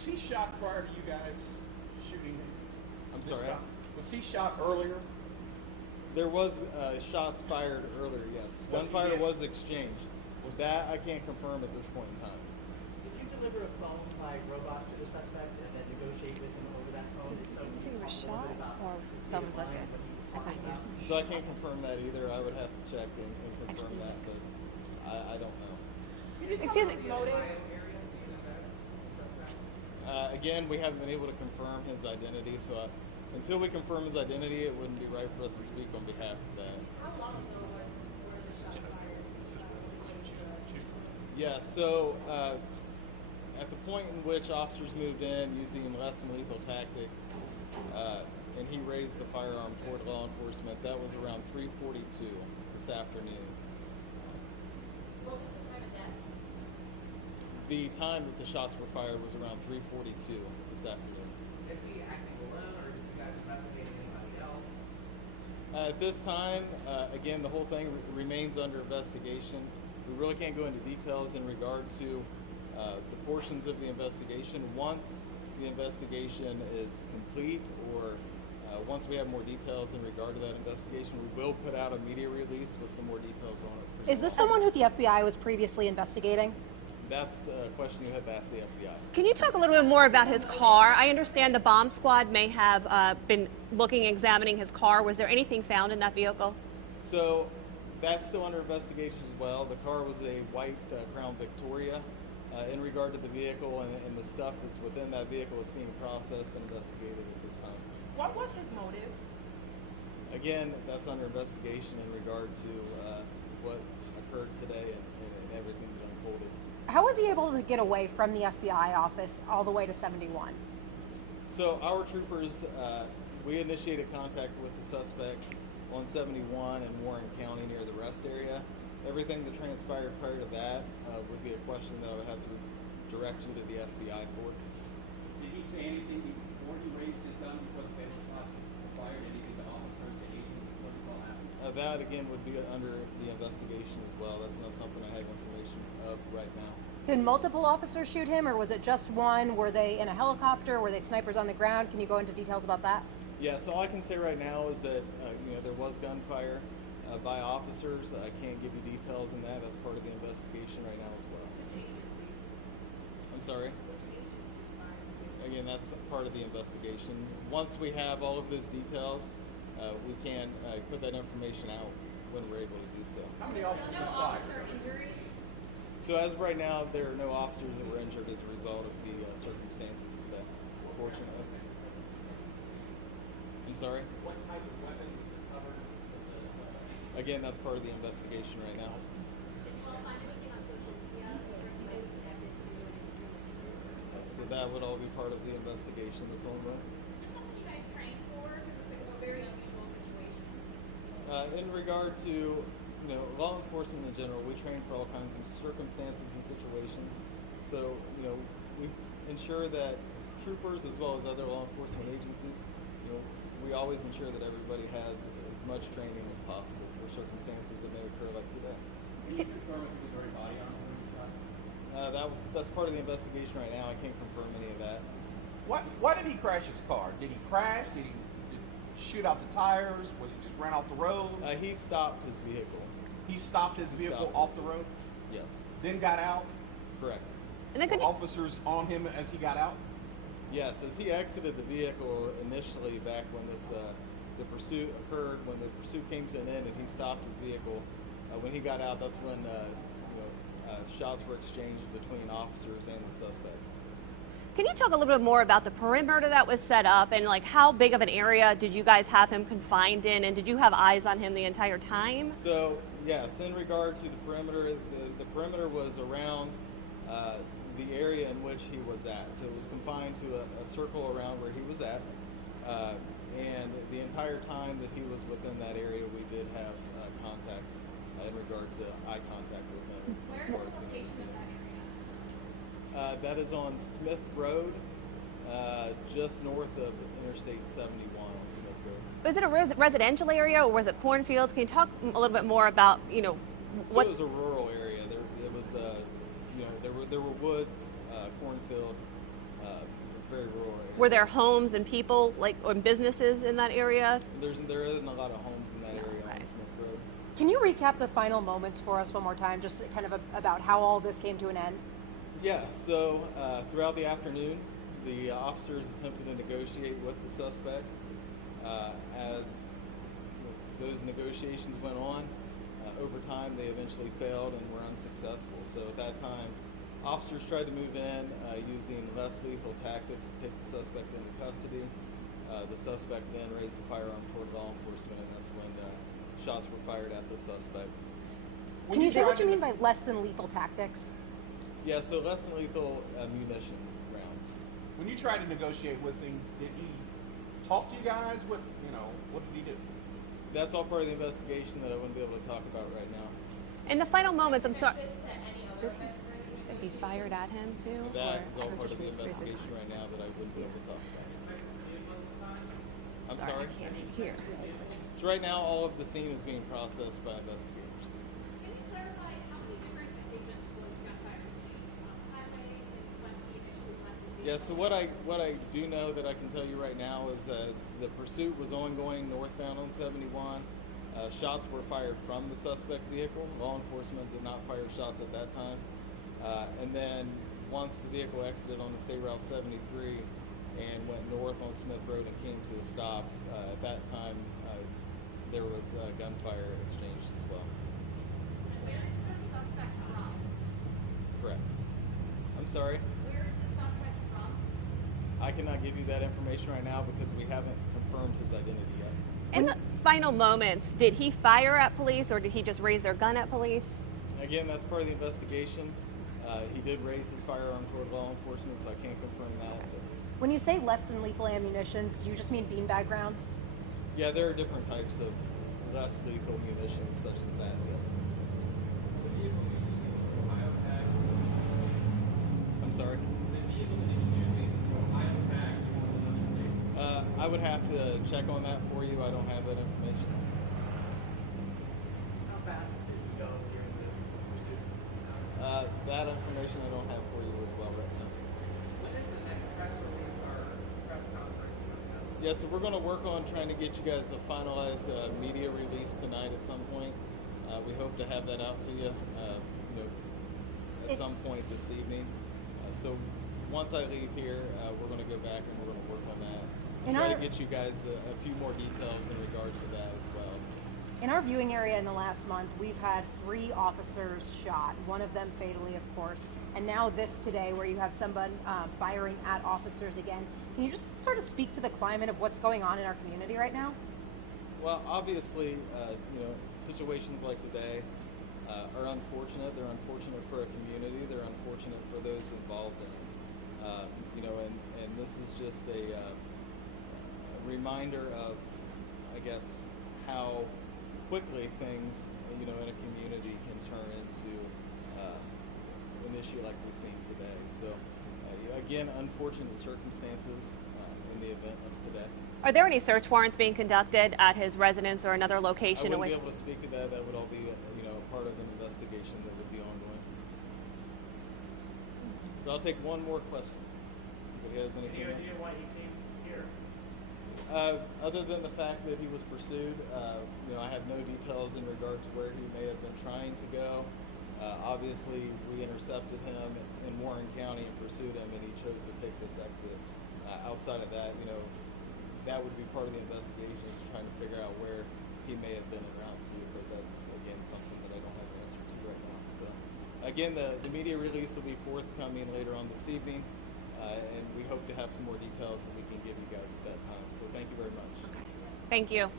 Was he shot prior to you guys shooting him? I'm sorry? Was he shot earlier? There was shots fired earlier, yes. Gunfire was exchanged. Was that I can't confirm at this point in time. Did you deliver a phone by robot to the suspect and then negotiate with him over that phone? So he was shot, or was someone like a knife? So I can't confirm that either. I would have to check and confirm that, but I don't know. Excuse me. Again, we haven't been able to confirm his identity, so until we confirm his identity, it wouldn't be right for us to speak on behalf of that. How long ago were the shots fired? Yeah, so at the point in which officers moved in using less than lethal tactics, and he raised the firearm toward law enforcement, that was around 3:42 this afternoon. What was the time of death? The time that the shots were fired was around 3:42 this afternoon. Is he acting alone, or did you guys investigate anybody else? At this time, again, the whole thing remains under investigation. We really can't go into details in regard to the portions of the investigation. Once the investigation is complete, or once we have more details in regard to that investigation, we will put out a media release with some more details on it. Is this someone who the FBI was previously investigating? That's a question you have to ask the FBI. Can you talk a little bit more about his car? I understand the bomb squad may have been examining his car. Was there anything found in that vehicle? So that's still under investigation as well. The car was a white Crown Victoria. In regard to the vehicle and the stuff that's within that vehicle is being processed and investigated at this time. What was his motive? Again, that's under investigation in regard to what occurred today and everything that unfolded. How was he able to get away from the FBI office all the way to 71? So our troopers, we initiated contact with the suspect on 71 in Warren County near the rest area. Everything that transpired prior to that would be a question that I would have to direct you to the FBI for. Did he say anything before he raised his gun before the fatal shots were fired? Anything to officers, to agents, what this all happened? That again would be under the investigation as well. That's not something I have information of right now. Did multiple officers shoot him, or was it just one? Were they in a helicopter? Were they snipers on the ground? Can you go into details about that? Yeah, so all I can say right now is that there was gunfire by officers. I can't give you details in that. That's part of the investigation right now as well. I'm sorry? Again, that's part of the investigation. Once we have all of those details, we can put that information out when we're able to do so. How many officers fired? So as of right now, there are no officers that were injured as a result of the circumstances today, fortunately. I'm sorry? What type of weapon was recovered? Again, that's part of the investigation right now. So that would all be part of the investigation that's ongoing. Is this something you guys train for? Because it's a very unusual situation. In regard to law enforcement in general, we train for all kinds of circumstances and situations. So we ensure that troopers as well as other law enforcement agencies, we always ensure that everybody has as much training as possible for circumstances that may occur like today. Can you confirm if there was already body armor when you shot? That's part of the investigation right now. I can't confirm any of that. Why did he crash his car? Did he crash? Did he shoot out the tires? Was he just ran off the road? He stopped his vehicle. He stopped his vehicle off the road? Yes. Then got out? Correct. And then Were officers on him as he got out? Yes, as he exited the vehicle initially back when the pursuit occurred, when the pursuit came to an end and he stopped his vehicle, when he got out, that's when shots were exchanged between officers and the suspect. Can you talk a little bit more about the perimeter that was set up, and how big of an area did you guys have him confined in, and did you have eyes on him the entire time? So yes, in regard to the perimeter, the perimeter was around the area in which he was at. So it was confined to a circle around where he was at, and the entire time that he was within that area, we did have contact in regard to eye contact with him. Where is the location of that area? That is on Smith Road, just north of Interstate 71 on Smith Road. Was it a residential area, or was it cornfields? Can you talk a little bit more about, what? So it was a rural area. There was, there were woods, cornfield, Were there homes and people, like, or businesses in that area? There isn't a lot of homes in that area on Okay. Smith Road. Can you recap the final moments for us one more time, just kind of about how all this came to an end? Yeah, so throughout the afternoon, the officers attempted to negotiate with the suspect. As those negotiations went on, over time they eventually failed and were unsuccessful. So at that time, officers tried to move in using less lethal tactics to take the suspect into custody. The suspect then raised the firearm toward law enforcement, and that's when shots were fired at the suspect. Can you say what you mean by less than lethal tactics? Yeah, so less than lethal munition rounds. When you tried to negotiate with him, did he talk to you guys? What did he do? That's all part of the investigation that I wouldn't be able to talk about right now. In the final moments, I'm sorry. So he fired at him too? That is all or part just of the means basically- investigation right now that I wouldn't be able to talk about. I'm Sorry, sorry? I can't hear. So right now, all of the scene is being processed by investigators. Can you clarify how many different occasions was gunfire received on the highway and when he initially left the vehicle? Yeah, so what I do know that I can tell you right now is as the pursuit was ongoing northbound on 71, shots were fired from the suspect vehicle. Law enforcement did not fire shots at that time. And then once the vehicle exited on the State Route 73 and went north on Smith Road and came to a stop, at that time there was gunfire exchanged as well. And where is the suspect from? Correct. I'm sorry? Where is the suspect from? I cannot give you that information right now because we haven't confirmed his identity yet. In the final moments, did he fire at police or did he just raise their gun at police? Again, that's part of the investigation. He did raise his firearm toward law enforcement, so I can't confirm that. But When you say less than lethal ammunitions, do you just mean beanbag rounds? yeah, there are different types of less lethal munitions, such as that, yes. The vehicle he was using was Ohio tag. I'm sorry? The vehicle that he was using was Ohio tags or another state. I would have to check on that for you. I don't have that information. How fast did he go during the pursuit? That information I don't have for you as well right now. When is the next press release or press conference coming up? Yeah, so we're going to work on trying to get you guys a finalized media release tonight at some point. We hope to have that out to you, at some point this evening. So once I leave here, we're going to go back and we're going to work on that. In Try our- to get you guys a few more details in regard to that as well. In our viewing area in the last month, we've had 3 officers shot, one of them fatally, of course, and now this today where you have someone firing at officers again. Can you just sort of speak to the climate of what's going on in our community right now? Well, obviously, situations like today are unfortunate. They're unfortunate for a community. They're unfortunate for those involved in it. And this is just a reminder of, I guess, how quickly things, in a community can turn into an issue like we've seen today. So, again, unfortunate circumstances in the event of today. Are there any search warrants being conducted at his residence or another I location? wouldn't be able to speak to that. That would all be, part of an investigation that would be ongoing. So I'll take one more question. Anybody has anything else? Any idea why he came here? Other than the fact that he was pursued, I have no details in regard to where he may have been trying to go. Obviously, we intercepted him in Warren County and pursued him, and he chose to take this exit. Outside of that, that would be part of the investigation, is trying to figure out where he may have been en route to, but that's, again, something that I don't have an answer to right now. So, again, the media release will be forthcoming later on this evening, and we hope to have some more details that we can give you guys at that time. So thank you very much. Thank you.